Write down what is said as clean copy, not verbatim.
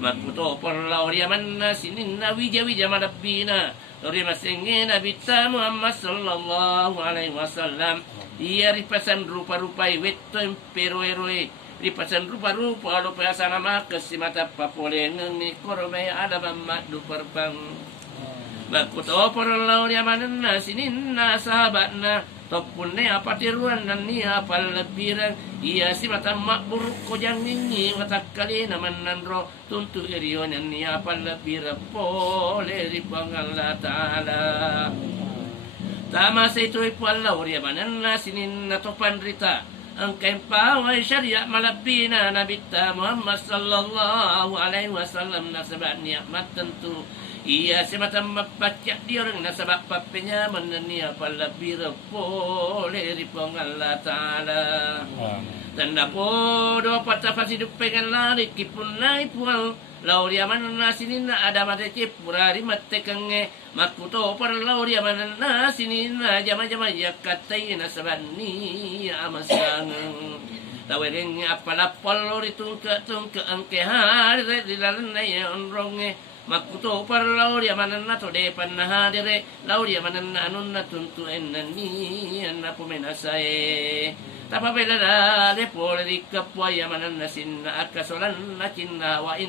Makuto porlau riamanna sininna wija malabbina Lori masengena bita Muhammad sallallahu alaihi wasallam. Ia ripasan rupa-rupai wetto impero eroe ripasan rupa-rupa lo pasana makas si mata papole ngengi korome ada mamat du perbang. Makuto porlau riamanna sininna sahabatna Topune apa tiruan dan ni apa lebiran ia si mata mak buruk ko jangingi mata kali naman nandro tuntu irion dan ni apa lebira pole ri Allah taala tama sa ito ipualaw ria manan na sinin na topan rita ang kaimpaway syariah malabina nabita Muhammad sallallahu alaihi wasallam na sabat niya matentu ia si mata mapacak dia orang nasabak papenya menenia palabira pole ripong Allah taala tanda podo patafas hidup pengen lari kipun nai pual lauria manana sinina ada mate cipurari mate kenge makuto par lauria manana sinina jama-jama yakatai nasabani amasang tawereng apalapal lori tungke angke hari di dalam naya onronge Makuto par lauria manana to de panna dire lauria manana nunna tuntu ennani anna pumenasae tapabela de por di kapwa manana sinna akasolan na cinna wa